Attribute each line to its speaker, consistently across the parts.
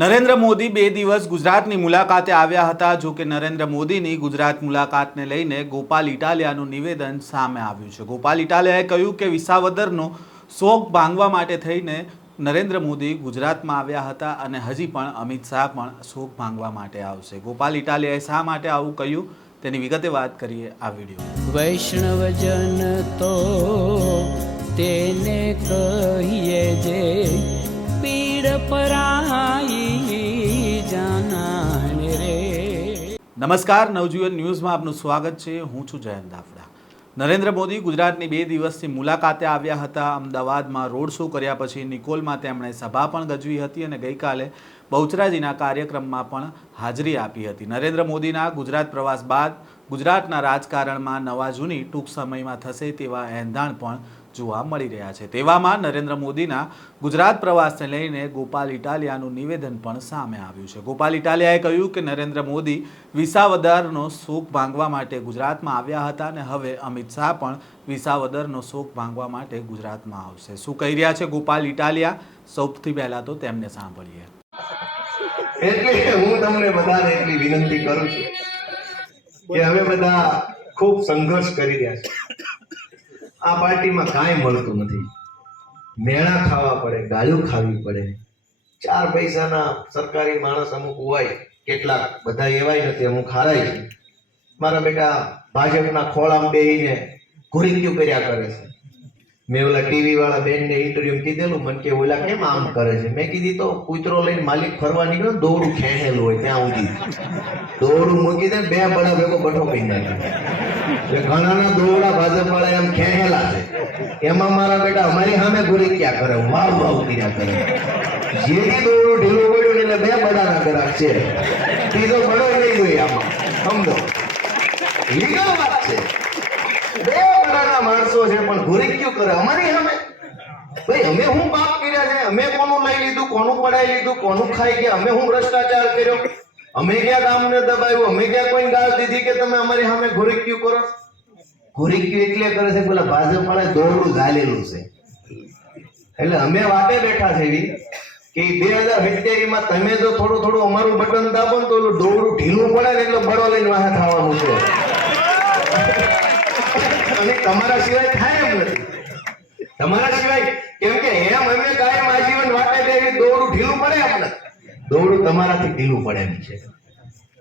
Speaker 1: નરેન્દ્ર મોદી બે દિવસ ગુજરાતની મુલાકાતે આવ્યા હતા, જો કે નરેન્દ્ર મોદીની ગુજરાત મુલાકાતને લઈને ગોપાલ ઇટાલિયાનું નિવેદન સામે આવ્યું છે. ગોપાલ ઇટાલિયાએ કહ્યું કે વિસાવદરનો શોક ભાંગવા માટે થઈને નરેન્દ્ર મોદી ગુજરાતમાં આવ્યા હતા અને હજી પણ અમિત શાહ પણ શોક ભાંગવા માટે આવશે. ગોપાલ ઇટાલિયાએ શા માટે આવું કહ્યું? તેની વિગતે વાત કરીએ આ વીડિયો
Speaker 2: વૈષ્ણવજન તો તેને કહીએ જે
Speaker 1: નમસ્કાર, નવજીવન ન્યૂઝમાં આપનું સ્વાગત છે. હું છું જયંત દાફડા. નરેન્દ્ર મોદી ગુજરાતની બે દિવસની મુલાકાતે આવ્યા હતા. અમદાવાદમાં રોડ શો કર્યા પછી નિકોલમાં તેમણે સભા પણ ગજવી હતી અને ગઈકાલે બહુચરાજીના કાર્યક્રમમાં પણ હાજરી આપી હતી. નરેન્દ્ર મોદીના ગુજરાત પ્રવાસ બાદ ગુજરાતના રાજકારણમાં નવા જૂની ટૂંક સમયમાં થશે તેવા એંધાણ પણ જોવા મળી રહ્યા છે. તેવામાં નરેન્દ્ર મોદીના ગુજરાત પ્રવાસને લઈને ગોપાલ ઇટાલિયાનું નિવેદન પણ સામે આવ્યું છે. ગોપાલ ઇટાલિયાએ કહ્યું કે નરેન્દ્ર મોદી વિસાવદરનો શોક ભાંગવા માટે ગુજરાતમાં આવ્યા હતા અને હવે અમિત શાહ પણ વિસાવદરનો શોક ભાંગવા માટે ગુજરાતમાં આવશે. શું કહી રહ્યા છે ગોપાલ ઇટાલિયા? સૌથી પહેલા તો તેમને સાંભળીએ.
Speaker 3: એટલે હું તમને બધાને એટલી વિનંતી કરું છું કે હવે બધા ખૂબ સંઘર્ષ કરી રહ્યા છે. આ પાર્ટીમાં કાંઈ મળતું નથી. મેળા ખાવા પડે ગાળું ખાવી પડે. ચાર પૈસાના સરકારી માણસ અમુક હોય, કેટલાક બધા એવાય નથી, અમુક હારાય છે. મારા બેટા ભાજપના ખોળામાં બેહીને ઘુરીક્યું કર્યા કરે છે? મેં ઓલા ટીવી વાળા બેનને ઇન્ટરવ્યુ કીધેલું, મને કે ઓલા કેમ આમ કરે છે? મેં કીધી, તો કૂતરો લઈને માલિક ફરવા નીકળ્યો દોરું ખેંચેલું હોય ત્યાં સુધી. દોરું મૂકી દે બે બડા ભેગો બઠો કહી નાખે એટલે ઘણાના દોરડા ભાજપ વાળા એમ ખેંચેલા છે. એમાં મારા બેટા અમારી સામે ગુરી ક્યાં કરે? વાવ વાવ કર્યા કરે. જેથી દોરડું ઢીલું પડ્યું એટલે બે બડાના ગ્રાહક છે. ત્રીજો બડો નહીં જોઈએ આમાં. સમજો? લીગલ વાત છે. બે બડાના માણસો છે, પણ ગુરીક્યું કરે? અમારી સામે. ભાઈ, અમે હું પાપ કર્યા છે? અમે કોનું લઈ લીધું? કોનું પડાઈ લીધું? કોનું ખાઈ ગયા? અમે હું ભ્રષ્ટાચાર કર્યો? અમે ક્યાં ગામને દબાવ્યું? અમે ક્યાં કોઈ ગાળ દીધી કે તમે અમારી સામે ગુરીક્યું કરો? ગુરીક્યું એટલે કરે છે પેલા ભાજપ વાળા દોરડું ઝાલેલું છે. એટલે અમે વાટે બેઠા છે એવી કે બે હજાર સિત્તેરમાં તમે જો થોડું થોડું અમારું બટન દાબો ને તો ઓલું દોરડું ઢીલું પડે ને એટલે બળો લઈને વાહ થવાનું છે. અને તમારા સિવાય થાય એમ નથી. તમારા સિવાય કેમ કે એમ અમે કાયમ આજીવન વાટે દોરડું ઢીલું પડે એમ દોરડું તમારાથી ઢીલું પડે એમ છે.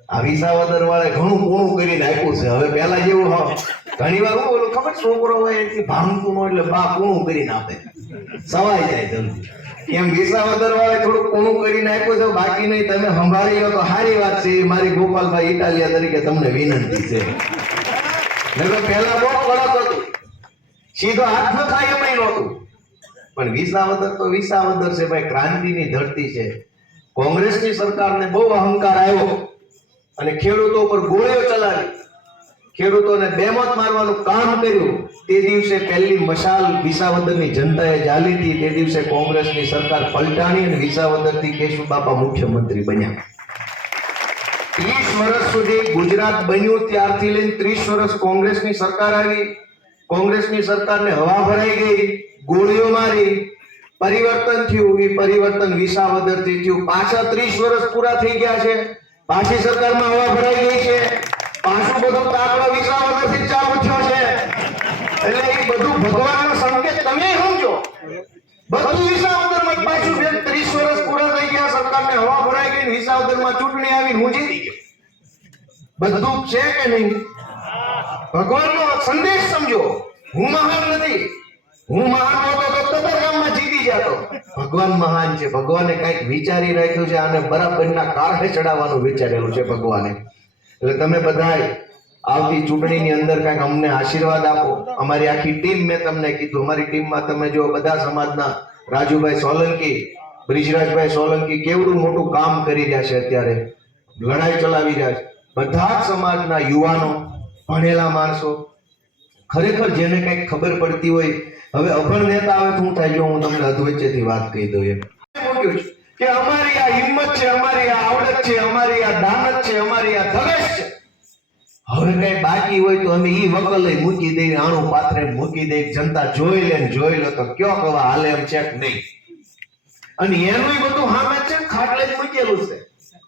Speaker 3: આ વિસાવદર વાળે ઘણું પૂર્ણ કરીને આપ્યું છે. હવે પહેલા જેવું હા ઘણી વાર હું બોલું, ખબર છોકરો હોય એથી ભાંગતું નો એટલે બા પૂર્ણ કરીને આપે. સવાઈ જાય જલ્દી. એમ વિસાવદર વાળે થોડું પૂર્ણ કરીને આપ્યું છે, બાકી નહીં, તમે સંભાળી લો તો સારી વાત છે. મારી ગોપાલભાઈ ઇટાલિયા તરીકે તમને વિનંતી છે. નકર પેલા બહુ કડક હતું. સીધો હાથ ન થાય એમ નહોતું. પણ વિસાવદર તો વિસાવદર છે, ભાઈ, ક્રાંતિની ધરતી છે. કોંગ્રેસની સરકારને બહુ અહંકાર આવ્યો અને ખેડૂતો પર ગોળીઓ ચલાવી. ખેડૂતોને બેમત મારવાનું કામ કર્યું. તે દિવસે પહેલી મશાલ વિસાવદરની જનતાએ જાલી હતી. તે દિવસે કોંગ્રેસની સરકાર પલટાણી અને વિસાવદરથી કેશુબાપા મુખ્યમંત્રી બન્યા. ત્રીસ વર્ષ સુધી ગુજરાત બન્યું. ત્યારથી લઈને ત્રીસ વર્ષ કોંગ્રેસની સરકાર આવી. કોંગ્રેસની સરકારને હવા ભરાઈ ગઈ. ગોળીઓ મારી. પરિવર્તન થયું એ પરિવર્તન વિસાવદરથી થયું. પાછા ત્રીસ વર્ષ પૂરા થઈ ગયા છે. પાછી સરકારમાં હવા ભરાઈ ગઈ છે. પાછું બધું તાકડો વિસાવદરથી ચાલુ થયો છે. એટલે એ બધું ભગવાનનો સંકેત તમે સમજો. બધું વિસાવદરમાં પાછું બે ત્રીસ વર્ષ પૂરા થઈ ગયા, સરકારને હવા ભરાઈ ગઈ ને વિસાવદરમાં ચૂંટણી આવી ને હું જીતી બધું છે કે નહીં? ભગવાનનો સંદેશ સમજો. હું મહાન નથી. હું મહાન હોતો તો કબરગામમાં જીતી જતો. ભગવાન મહાન છે. ભગવાને કંઈક વિચારી રાખ્યું છે આને બરાબરના કાંઠે ચડાવવાનું વિચારેલું છે ભગવાને. એટલે તમે બધાએ આવતી ચૂંટણીની અંદર કંઈક અમને આશીર્વાદ આપો. અમારી આખી ટીમ મેં તમને કીધું. અમારી ટીમમાં તમે જો બધા સમાજના રાજુભાઈ સોલંકી, બ્રિજરાજભાઈ સોલંકી કેવડું મોટું કામ કરી રહ્યા છે અત્યારે. લડાઈ ચલાવી રહ્યા છે. બધા જ સમાજના યુવાનો ભણેલા માણસો. ખરેખર જેને કંઈક ખબર પડતી હોય હવે અભણ નેતા આવે તો હું થાય જો હું તમને અધવચ્ચેથી વાત કહી દઉં એમ. કે અમારી આ હિંમત છે, અમારી આ આવડત છે, અમારી આ દાનત છે, અમારી આ ધગશ છે. હવે કઈ બાકી હોય તો અમે ઈ વકલે મૂકી દઈ આણું પાત્રે મૂકી દઈ જનતા જોઈ લે જોઈ લો તો કયો કવા હાલે એમ છે કે નહીં. અને એનું બધું સામે છે ખાટલે જ મૂકેલું છે.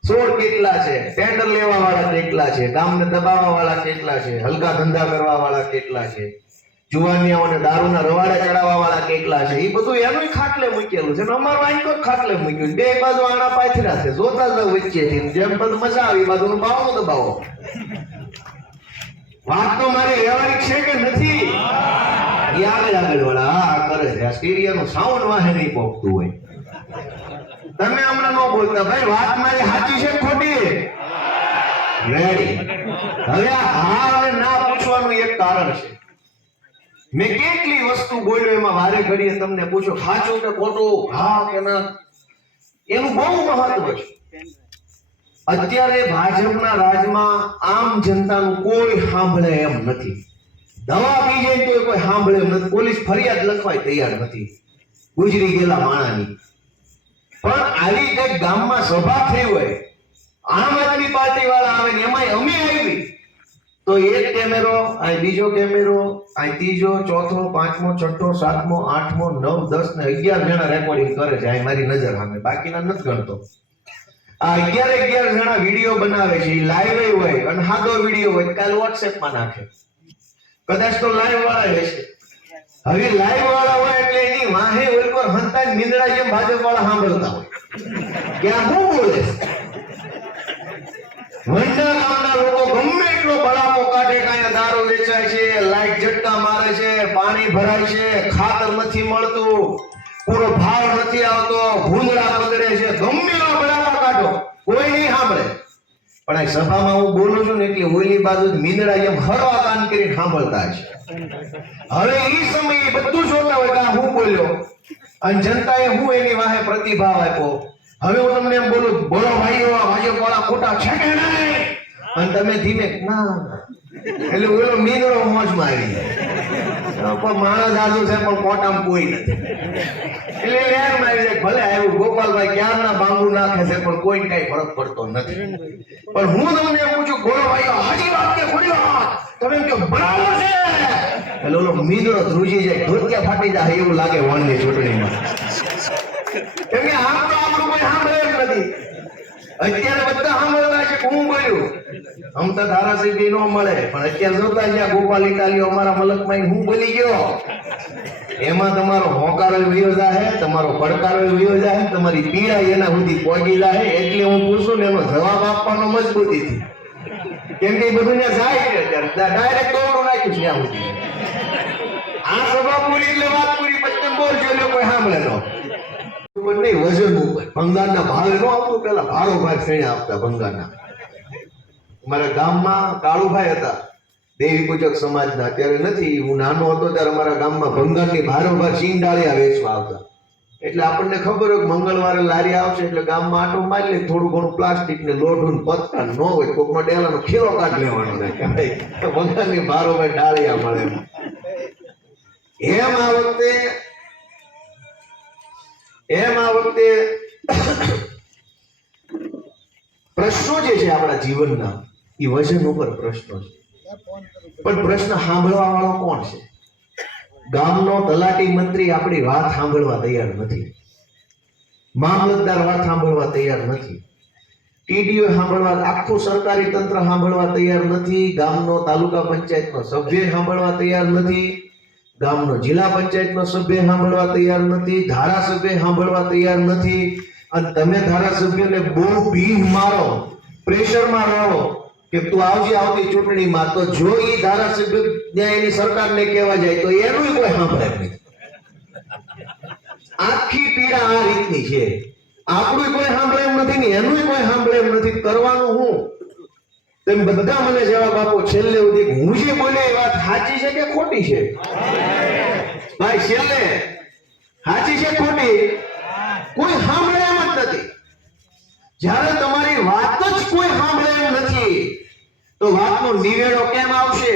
Speaker 3: સોળ કેટલા છે? ટેન્ડર લેવા વાળા કેટલા છે? ગામને દબાવવા વાળા કેટલા છે? હલકા ધંધા કરવા વાળા કેટલા છે? જુવાનિયાઓને દારૂના રવાડે ચડાવવા વાળા કેટલા છે? એ બધું એનું ખાટલે મૂકેલું છે. અમારો આંકો ખાટલે મૂક્યું બે બાજુ આણા પાથરા છે. જોતા જ વચ્ચેથી. જેમ બધું મજા આવી બાજુ બાવણું દબાવો. વાત તો મારી વ્યવહારિક છે કે નથી? આગળ આગળ વાળા, આ કરે છે. આ સ્ટીરિયાનું સાઉન્ડ વાહે નહીં પોકતું હોય. તમે હમણાં ન બોલતા. ભાઈ, વાત મારી સાચી છે ખોટી? રેડી હવે હા હવે ના પૂછવાનું એક કારણ છે. મેં કેટલી વસ્તુ બોલ્યો, એમાં વારે ઘડીએ તમને પૂછો, સાચું કે ખોટું? હા કે ના? એનું બહુ મહત્વ છે. અત્યારે ભાજપના રાજમાં આમ જનતાનું કોઈ સાંભળે એમ નથી. દવા પી જાય તો કોઈ સાંભળે એમ નથી. પોલીસ ફરિયાદ લખવાય તૈયાર નથી. ગુજરી ગયેલા માણાની. પણ આવી કંઈક ગામમાં સભા થઈ હોય, આમ આદમી પાર્ટી વાળા આવે ને એમાંય અમે આવી. તો એક કેમેરો, આ બીજો કેમેરો, આ ત્રીજો, ચોથો, પાંચમો, છઠ્ઠો, સાતમો, આઠમો, નવ, દસ ને અગિયાર જણા રેકોર્ડિંગ કરે છે. આ મારી નજર સામે. બાકીના નથી ગણતો. આ અગિયાર અગિયાર જણા વીડિયો બનાવે છે. લાઈવ હોય અને હાદો વીડિયો હોય. કાલ વોટ્સએપમાં નાખે. કદાચ તો લાઈવ વાળા રહેશે હવે લાઈવ વાળા હોય એટલે એની વાહે ઓલ પર હંતા નિંદડા જેમ ભાજપ વાળા સાંભળતા હોય. કે આ શું બોલે? છે? વંડા ગમે એટલો બળાપો પાણી ભરાય છે, ખાતર નથી મળતું, પૂરો ભાવ નથી ગમે એવા બળાપા કાઢો, કોઈ નહીં સાંભળે. પણ આ સભામાં હું બોલું છું ને એટલે ઓલી બાજુ મીંદડા જેમ હરવા કાન કરીને સાંભળતા છે હવે એ સમયે બધું જોતા હોય કે હું બોલ્યો. અને જનતાએ હું એની વાહે પ્રતિભાવ આપ્યો? હવે હું તમને એમ બોલું, બોલો ભાઈઓ ભાજપ વાળા ખોટા છે કે નહીં? અને તમે ધીમે, ના ના. એટલે ઓલો મીંદડો મોજ મારી જાય માણસ આજુ છે, પણ કોટામાં કોઈ નથી. એટલે એમ મારી જાય ભલે આવ્યું, ગોપાલભાઈ ક્યારના બાંબુ નાખે છે, પણ કોઈ કઈ ફરક પડતો નથી. પણ હું તમને એમ પૂછું બોલો ભાઈઓ, હાજી વાત કે ખોડી વાત? તમે એમ કહો, બરાબર છે. એટલે ઓલો મીંદડો ધ્રુજી જાય, ધોતિયા ફાટી જાય એવું લાગે વણની ચૂંટણીમાં. કેમ કે આમ આપણું કોઈ સાંભળે નથી. અત્યારે બધા સાંભળતા છે હું બોલ્યું આમ તો ધારાસભ્ય નો મળે, પણ અત્યારે જોતા જ્યાં ગોપાલ ઇટાલીઓ અમારા મલકમાં હું બોલી ગયો. એમાં તમારો હોકારો વયો જાય તમારો પડકારો વયો જાય તમારી પીડા એના સુધી પહોંચી જાય એટલે હું પૂછું ને એનો જવાબ આપવાનો મજબૂતીથી કેમ કે બધું ત્યાં જાય છે ડાયરેક્ટ દોડું નાખ્યું ત્યાં સુધી. આ સભા પૂરી એટલે વાત પૂરી, પછી બોલ એટલે કોઈ સાંભળે નો ઉપર નહીં વજન ઉપર ભંગારના ભાવે નો આવતું, પેલા ભારો ભાઈ શ્રેણી આપતા ભંગારના? અમારા ગામમાં કાળુભાઈ હતા. દેવી પૂજક સમાજના. અત્યારે નથી, હું નાનો હતો, ત્યારે અમારા ગામમાં ભંગારની ભારો ભાગ સિંગ ડાળિયા વેચવા આવતા. એટલે આપણને ખબર હોય મંગળવારે લારી આવશે, એટલે ગામમાં આટો મારી લે થોડું ઘણું પ્લાસ્ટિક ને લોઢું ને પત્તા ન હોય, કોકમાં ડેલાનો ખીલો કાઢ લેવાનો ભંગારની ભારો ભાઈ ડાળિયા મળે. એમ આ વખતે, એમ આ વખતે પ્રશ્નો જે છે આપણા જીવનના, એ વજન ઉપર પ્રશ્નો છે. પણ પ્રશ્ન સાંભળવા વાળો કોણ છે? ગામનો તલાટી મંત્રી આપણી વાત સાંભળવા તૈયાર નથી. મામલતદાર વાત સાંભળવા તૈયાર નથી. ટીડીઓ સાંભળવા, આખું સરકારી તંત્ર સાંભળવા તૈયાર નથી. ગામનો તાલુકા પંચાયતનો સભ્ય સાંભળવા તૈયાર નથી. ગામનો જિલ્લા પંચાયતનો સભ્ય સાંભળવા તૈયાર નથી. ધારાસભ્ય સાંભળવા તૈયાર નથી. અને તમે ધારાસભ્યને બહુ ભીહ મારો, પ્રેશરમાં રહો કે તું આવજે આવતી ચૂંટણીમાં, તો જો એ ધારાસભ્ય ત્યાં એની સરકારને કહેવા જાય, તો એનું કોઈ સાંભળે નહીં. આખી પીડા આ રીતની છે. આપણું કોઈ સાંભળે એમ નથી ને એનું કોઈ સાંભળે એમ નથી. કરવાનું હું? તેમ બધા મને જવાબ આપો, છેલ્લે સુધી હું જે બોલે એ વાત સાચી છે કે ખોટી છે? ભાઈ, છેલ્લે. સાચી છે ખોટી? કોઈ સાંભળે નથી. જ્યારે તમારી વાત જ કોઈ સાંભળે એમ નથી, તો વાતનો નિવેડો કેમ આવશે?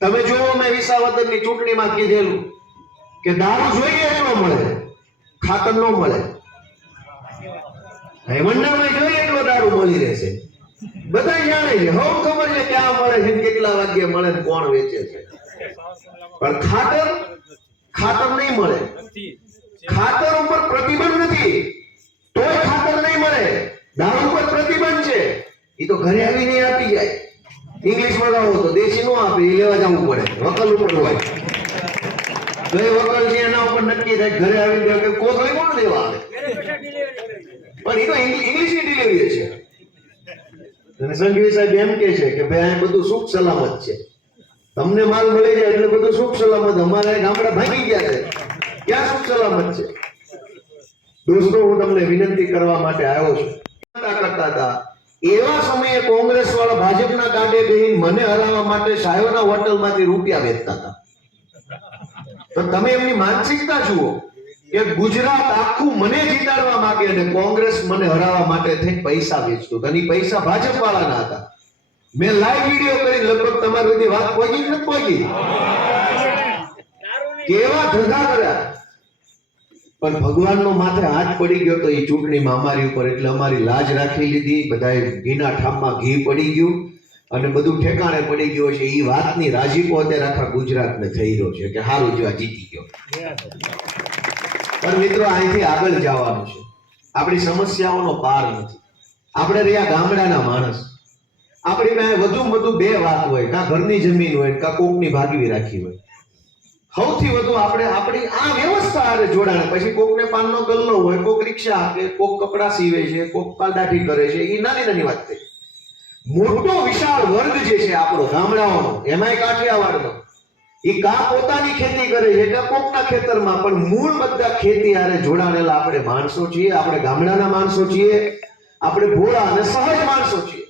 Speaker 3: તમે જોવો મેં વિસાવદરની ચૂંટણીમાં કીધેલું કે દારૂ જોઈએ એટલો મળે, ખાતર ન મળે. હેમંડામાં જોઈએ એટલો દારૂ મળી રહેશે બધા જાણે છે, હવે ખબર છે ક્યાં મળે છે કેટલા વાગ્યે મળે કોણ વેચે છે. પણ ખાતર ખાતર નહીં મળે. ખાતર ઉપર પ્રતિબંધ નથી. તોય ખાતર નહીં મળે. દારૂ ઉપર પ્રતિબંધ છે. એ તો ઘરે આવીને આપી જાય. ઇંગ્લિશમાં ગાવો તો દેશી નો આપે એ લેવા જવું પડે. વકલ ઉપર હોય. તો એ વકલ છે એના ઉપર નક્કી થાય ઘરે આવીને કે કોથળી કોણ દેવા આવે? પણ એ તો ઇંગ્લિશની ડિલિવરી છે. અને સંઘવી સાહેબ એમ કે છે કે ભાઈ, આ બધું સુખ સલામત છે. તમને માલ મળી જાય એટલે બધું સુખ સલામત. અમારે ગામડા ભાગી ગયા છે. ક્યાં સુખ સલામત છે? દોસ્તો, હું તમને વિનંતી કરવા માટે આવ્યો છું. કરતા હતા. એવા સમયે કોંગ્રેસ વાળા ભાજપના કાંડે ગઈ મને હરાવવા માટે સાયોના હોટલમાંથી રૂપિયા વેચતા હતા. તો તમે એમની માનસિકતા જુઓ કે ગુજરાત આખું મને જીતાડવા માંગે અને કોંગ્રેસ મને હરાવવા માટે થઈને પૈસા વેચતું અને પૈસા ભાજપ વાળાના હતા. મેં લાઈવ વીડિયો કરી, લગભગ તમારી બધી વાત પહોંચી નથી પહોંચી કેવા ધંધા કર્યા? પણ ભગવાનનો માથે હાથ પડી ગયો તો એ ચૂંટણીમાં અમારી ઉપર એટલે અમારી લાજ રાખી લીધી. બધાએ ઘીના ઠામમાં ઘી પડી ગયું અને બધું ઠેકાણે પડી ગયું છે એ વાતની રાજીપો અત્યારે આખા ગુજરાતને થઈ રહ્યો છે કે હારું જેવા જીતી ગયો. પણ મિત્રો, અહીંથી આગળ જવાનું છે. આપણી સમસ્યાઓનો પાર નથી. આપણે રહ્યા ગામડાના માણસ. આપણી પાસે વધુ વધુ બે વાત હોય. કાં ઘરની જમીન હોય કાં કોકની ભાગવી રાખી હોય. સૌથી વધુ આપણે આપણી આ વ્યવસ્થા હારે જોડાણ. પછી કોકને પાનનો ગલ્લો હોય, કોક રિક્ષા કે કોક કપડા સીવે છે, કોક પાલદાઠી કરે છે એ નાની નાની વાત થઈ મોટો વિશાળ વર્ગ જે છે આપણો ગામડાઓનો, એમાંય કાઠિયાવાડનો એ કા પોતાની ખેતી કરે છે કે કોકના ખેતરમાં, પણ મૂળ બધા ખેતી હારે જોડાણેલા આપણે માણસો છીએ, આપણે ગામડાના માણસો છીએ, આપણે ભોળા અને સહજ માણસો છીએ.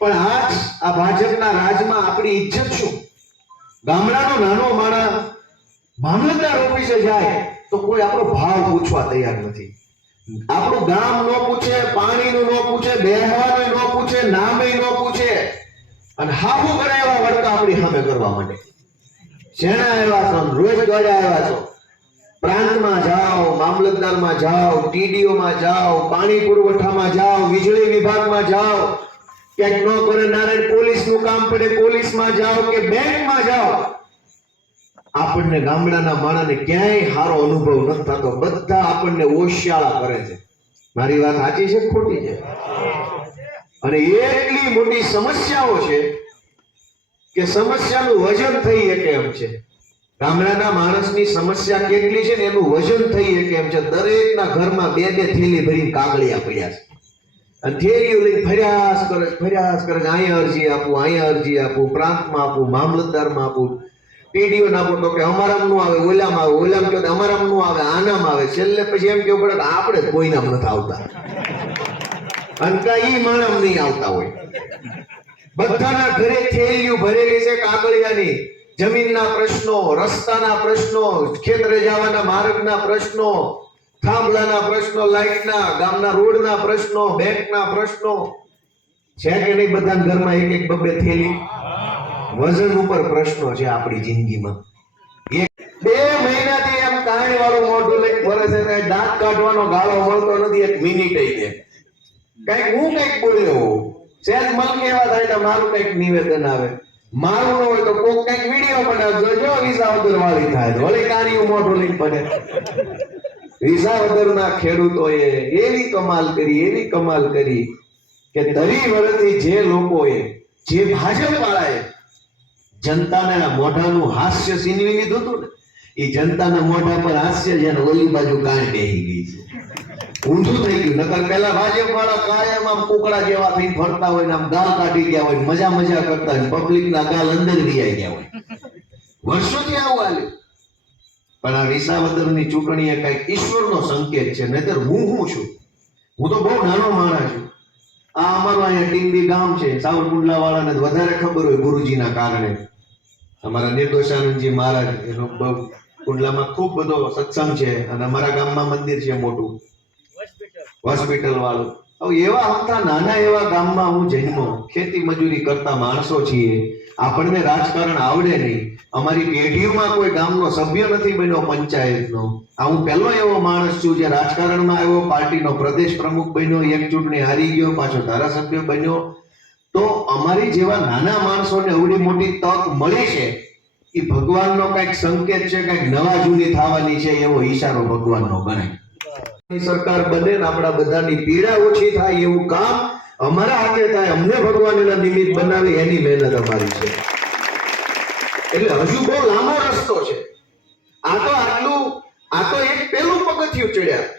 Speaker 3: પણ આજ આ ભાજપના રાજમાં આપણી ઇજ્જત શું? ગામડાનો નાનો માણા મામલતદાર ઓફિસે જાય તો કોઈ આપણો ભાવ પૂછવા તૈયાર નથી. આપણું ગામ નો પૂછે, પાણીનું ન પૂછે, બેહવાનું ન પૂછે, નામે ન પૂછે. અને હાબુ કરે એવા વડકા આપણી સામે કરવા માંડે. શેના આવ્યા છો? રોજ દોડ્યા આવ્યા છો? પ્રાંતમાં જાઓ, મામલતદારમાં જાઓ, ટીડીઓમાં જાઓ, પાણી પુરવઠામાં જાઓ, વીજળી વિભાગમાં જાઓ ક્યાંક ન કરે નારાયણ, પોલીસનું કામ પડે, પોલીસમાં જાઓ કે બેંકમાં જાઓ. આપણને ગામડાના માણસને ક્યાંય સારો અનુભવ નથી થતો. બધા આપણને ઓશિયાળા કરે છે. મારી વાત સાચી છે ખોટી છે? અને એટલી મોટી સમસ્યાઓ છે કે સમસ્યાનું વજન થઈ શકે એમ છે. ગામડાના માણસની સમસ્યા કેટલી છે ને એનું વજન થઈ શકે એમ છે. દરેકના ઘરમાં બે બે થેલી ભરીને કાગળિયા પડ્યા છે. અને થેલીઓ લઈને ફર્યાસ કરે ફર્યાસ. અહીંયા અરજી આપું, અહીંયા અરજી આપું, પ્રાંતમાં આપું, મામલતદારમાં આપું. ટીડીઓ નાખો તો કે અમારામાં નું આવે, ઓલામાં આવે, ઓલામાં કહે અમારામાં નું આવે, આનામાં આવે. છેલ્લે પછી એમ કેવું પડે આપણે કોઈનામ નથી આવતા. અને કાંઈ ઈ માણસ નહીં આવતા હોય. બધાના ઘરે થેલીઓ ભરેલી છે કાગળિયાની. જમીનના પ્રશ્નો, રસ્તાના પ્રશ્નો, ખેતરે જવાના માર્ગના પ્રશ્નો થાંભલાના પ્રશ્નો લાઈટના ગામના રોડના પ્રશ્નો, બેંકના પ્રશ્નો, છે કે નહીં બધા ઘરમાં એક એક બબે થેલી? વજન ઉપર પ્રશ્નો છે આપણી જિંદગીમાં. બે મહિનાથી એમ કાણી વાળું મોઢું લઈ ફરે છે ને દાંત કાઢવાનો ગાળો મળતો નથી, એક મિનિટ કંઈક હું કંઈક બોલ્યો સહેજ મન કેવા થાય મારું કંઈક નિવેદન આવે. મારું ન હોય તો કોક કંઈક વીડિયો બનાવજો જો વિસાવદર વાળી થાય વળી કાણી મોઢું લઈ પડે વિસાવદરના ખેડૂતોએ એવી કમાલ કરી, એવી કમાલ કરી કે દરી વર્ષથી જે લોકોએ, જે ભાજપ વાળાએ જનતાને મોઢાનું હાસ્ય સીનવી લીધું હતું ને, એ જનતાના મોઢા પર હાસ્ય છે ને ઓલી બાજુ કાંઈ બેહી ગઈ છે. ઊંધું થઈ ગયું. નકર પેલા ભાજપ વાળા કાયમ આમ કુકડા જેવા થઈ ફરતા હોય ને, આમ ગાલ કાઢી ગયા હોય મજા મજા કરતા હોય પબ્લિક ના ગાલ અંદર વિયાઈ ગયા હોય. વર્ષોથી આવું હાલ્યું. પણ આ વિસાવદરની ચૂંટણી એ કંઈક ઈશ્વરનો સંકેત છે નહીતર હું હું છું? હું તો બહુ નાનો માણસ છું. આ અમારું અહીંયા ટીંગડી ગામ છે સાવરકુંડલા વાળાને વધારે ખબર હોય ગુરુજીના કારણે. અમારા નિર્દોષાનંદજી મહારાજ એનો કુંડલામાં ખૂબ બધો સત્સંગ છે અને અમારા ગામમાં મંદિર છે મોટું. હોસ્પિટલ વાળું હવે એવા હતા નાના એવા ગામમાં હું જન્મો, ખેતી મજૂરી કરતા માણસો છીએ. આપણને રાજકારણ આવડે નહીં. અમારી પેઢીઓમાં કોઈ ગામનો સભ્ય નથી બન્યો પંચાયતનો. આ હું પહેલો એવો માણસ છું જે રાજકારણમાં આવ્યો, પાર્ટીનો પ્રદેશ પ્રમુખ બન્યો, એક ચૂંટણી હારી ગયો, પાછો ધારાસભ્ય બન્યો. તો અમારી જેવા નાના માણસોને અવડી મોટી તક મળે છે? એ ભગવાનનો કંઈક સંકેત છે, કંઈક નવા જૂની થવાની છે એવો ઈશારો ભગવાનનો ગણાય. સરકાર બને આપણા બધાની પીડા ઓછી થાય એવું કામ અમારા હાથે થાય, અમને ભગવાન એના નિમિત્ત બનાવે, એની મહેનત અમારી છે. એટલે હજુ બહુ લાંબો રસ્તો છે. આ તો આટલું, આ તો એક પહેલું પગથિયું ચડ્યા.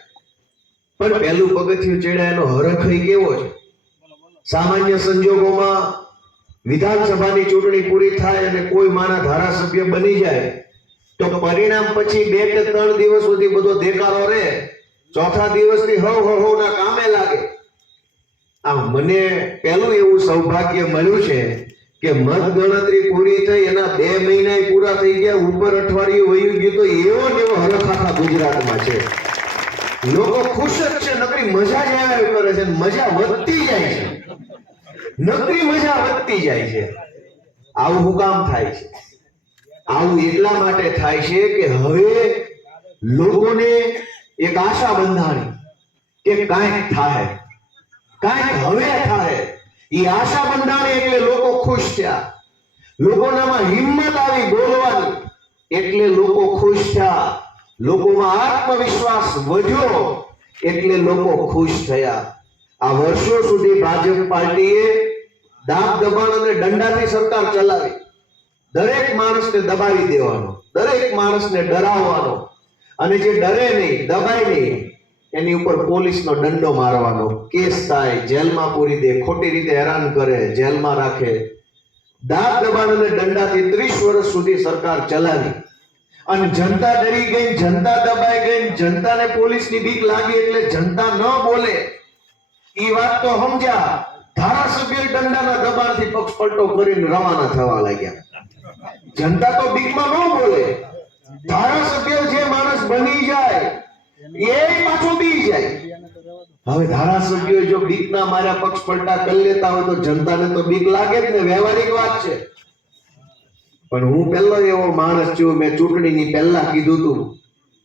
Speaker 3: પણ પહેલું પગથિયું ચડ્યા એનો હરખઈ કેવો છે? સામાન્ય સંજોગોમાં વિધાનસભાની ચૂંટણી પૂરી થાય અને કોઈ મારા ધારાસભ્ય બની જાય, તો પરિણામ પછી બે કે ત્રણ દિવસ સુધી બધો દેખાડો રહે. ચોથા દિવસથી હવ હવ હવના કામે લાગે. આ મને પહેલું એવું સૌભાગ્ય મળ્યું છે કે મત ગણતરી પૂરી થઈ, એના બે મહિના પૂરા થઈ ગયા, ઉપર અઠવાડિયું વયું ગયું તો એવો ને એવો હરખાખા ગુજરાતમાં છે. લોકો ખુશ જ છે, નકરી મજા જ આવ્યા કરે છે, મજા વધતી જાય છે. નકરી મજા વધતી જાય છે. આવું હું કામ થાય છે. આવું એટલા માટે થાય છે કે હવે લોકોને એક આશા બંધાણી કે કાંઈક થાય કાંઈક હવે થાય એ આશા બંધાણી એટલે લોકો ખુશ થયા. લોકોનામાં હિંમત આવી બોલવાની એટલે લોકો ખુશ થયા. લોકોમાં આત્મવિશ્વાસ વધ્યો એટલે લોકો ખુશ થયા. આ વર્ષો સુધી ભાજપ પાર્ટીએ દાબ દબાણ અને દંડાની સરકાર ચલાવી. દરેક માણસને દબાવી દેવાનો, દરેક માણસને ડરાવવાનો અને જે ડરે નહીં, દબાય નહીં, એની ઉપર પોલીસનો દંડો મારવાનો. કેસ થાય, જેલમાં પૂરી દે, ખોટી રીતે હેરાન કરે, જેલમાં રાખે. દાબ દબાણ અને દંડાથી ત્રીસ વર્ષ સુધી સરકાર ચલાવી. અને જનતા ડરી ગઈ, જનતા દબાઈ ગઈ, જનતાને પોલીસની બીક લાગી એટલે જનતા ન બોલે. એ વાત તો સમજ્યા. ધારાસભ્ય દંડાના દબાણથી પક્ષ પલટો કરીને રવાના થવા લાગ્યા. જનતા તો બીકમાં ન બોલે. ધારાસભ્ય જે માણસ બની જાય, એ પાછું બી જાય. હવે ધારાસભ્યો જો બીકના માર્યા પક્ષ પલટા કરી લેતા હોય તો જનતાને તો બીક લાગે જ ને, વ્યવહારિક વાત છે. પણ હું પહેલો એવો માણસ છું, મેં ચૂંટણીની પહેલા કીધું હતું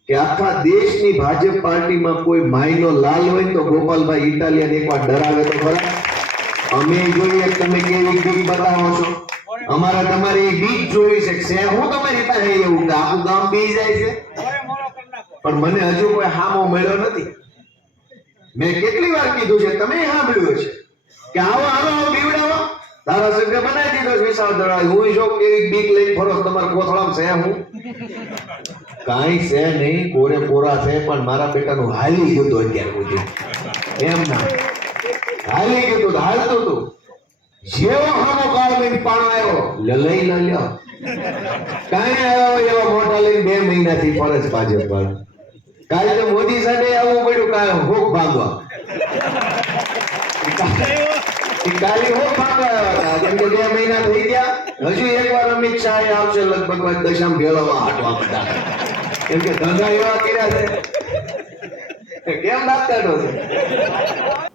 Speaker 3: કે આખા દેશની ભાજપ પાર્ટીમાં કોઈ માયનો લાલ હોય તો ગોપાલભાઈ ઇટાલિયન એકવાર ડરાવે તો ખરા. અમે જોઈએ તમે કેવી બીક બતાવો છો. અમારા તમારે બીક જોઈ શકશે હું તમારી પાસે એવું કે આખું ગામ બી જાય છે. પણ મને હજુ કોઈ હામો મળ્યો નથી. મેં કેટલી વાર કીધું છે તમે સાંભળ્યું છે કે આવો આવો આવો બીવડાવો. ધારાસભ્ય બનાવી દીધો છે વિશાળ દળાઈ હું જો કેવી બીક લઈને ફરો તમારા કોથળામાં છે હું? કાંઈ છે નહીં કોરે કોરા છે પણ મારા બેટાનું હાલી ગયું હતું અત્યાર સુધી. એમ ના. હાલી ગયું હતું હાલતું હતું. જેવો હામો કાળ લઈને પાણો આવ્યો લઈ ન લ્યો. આવ્યો એવા મોટા લઈને બે મહિનાથી ફરજ ભાજપ વાળા કાલે તો મોદી સાથે આવવું પડ્યું કાલે ભૂખ ભાગવા. કાલે ભોગ ભાગવા કેમ કે બે મહિના થઈ ગયા. હજુ એકવાર અમિત શાહ આવશે લગભગ દશામ ભેળવવા હાટવા બધા. કેમ કે ધંધા એવા કર્યા છે.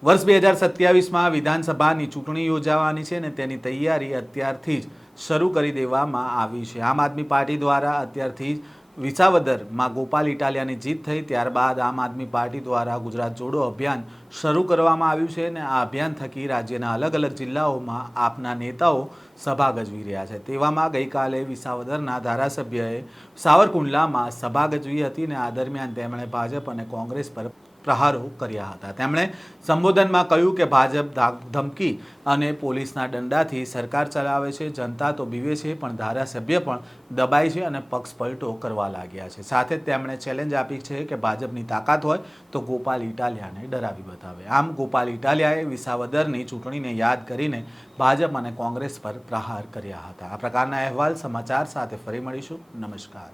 Speaker 1: વર્ષ બે હજાર સત્યાવીસમાં વિધાનસભાની ચૂંટણી યોજાવાની છે ને તેની તૈયારી અત્યારથી જ શરૂ કરી દેવામાં આવી છે. આમ આદમી પાર્ટી દ્વારા અત્યારથી જ વિસાવદરમાં ગોપાલ ઇટાલિયાની જીત થઈ, ત્યારબાદ આમ આદમી પાર્ટી દ્વારા ગુજરાત જોડો અભિયાન શરૂ કરવામાં આવ્યું છે અને આ અભિયાન થકી રાજ્યના અલગ અલગ જિલ્લાઓમાં આપના નેતાઓ સભા ગજવી રહ્યા છે. તેવામાં ગઈકાલે વિસાવદરના ધારાસભ્યએ સાવરકુંડલામાં સભા ગજવી હતી અને આ દરમિયાન તેમણે ભાજપ અને કોંગ્રેસ પર પ્રહારો કર્યા હતા. તેમણે સંબોધનમાં કહ્યું કે ભાજપ ધમકી અને પોલીસના દંડાથી સરકાર ચલાવે છે, જનતા તો બીવે છે, પણ ધારાસભ્ય પણ દબાય છે અને પક્ષ પલટો કરવા લાગ્યા છે. સાથે જ તેમણે ચેલેન્જ આપી છે કે ભાજપની તાકાત હોય તો ગોપાલ ઇટાલિયાને ડરાવી બતાવે. આમ ગોપાલ ઇટાલિયાએ વિસાવદરની ચૂંટણીને યાદ કરીને ભાજપ અને કોંગ્રેસ પર પ્રહાર કર્યા હતા. આ પ્રકારના અહેવાલ સમાચાર સાથે ફરી મળીશું. નમસ્કાર.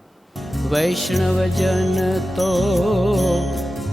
Speaker 2: વૈષ્ણવજન તો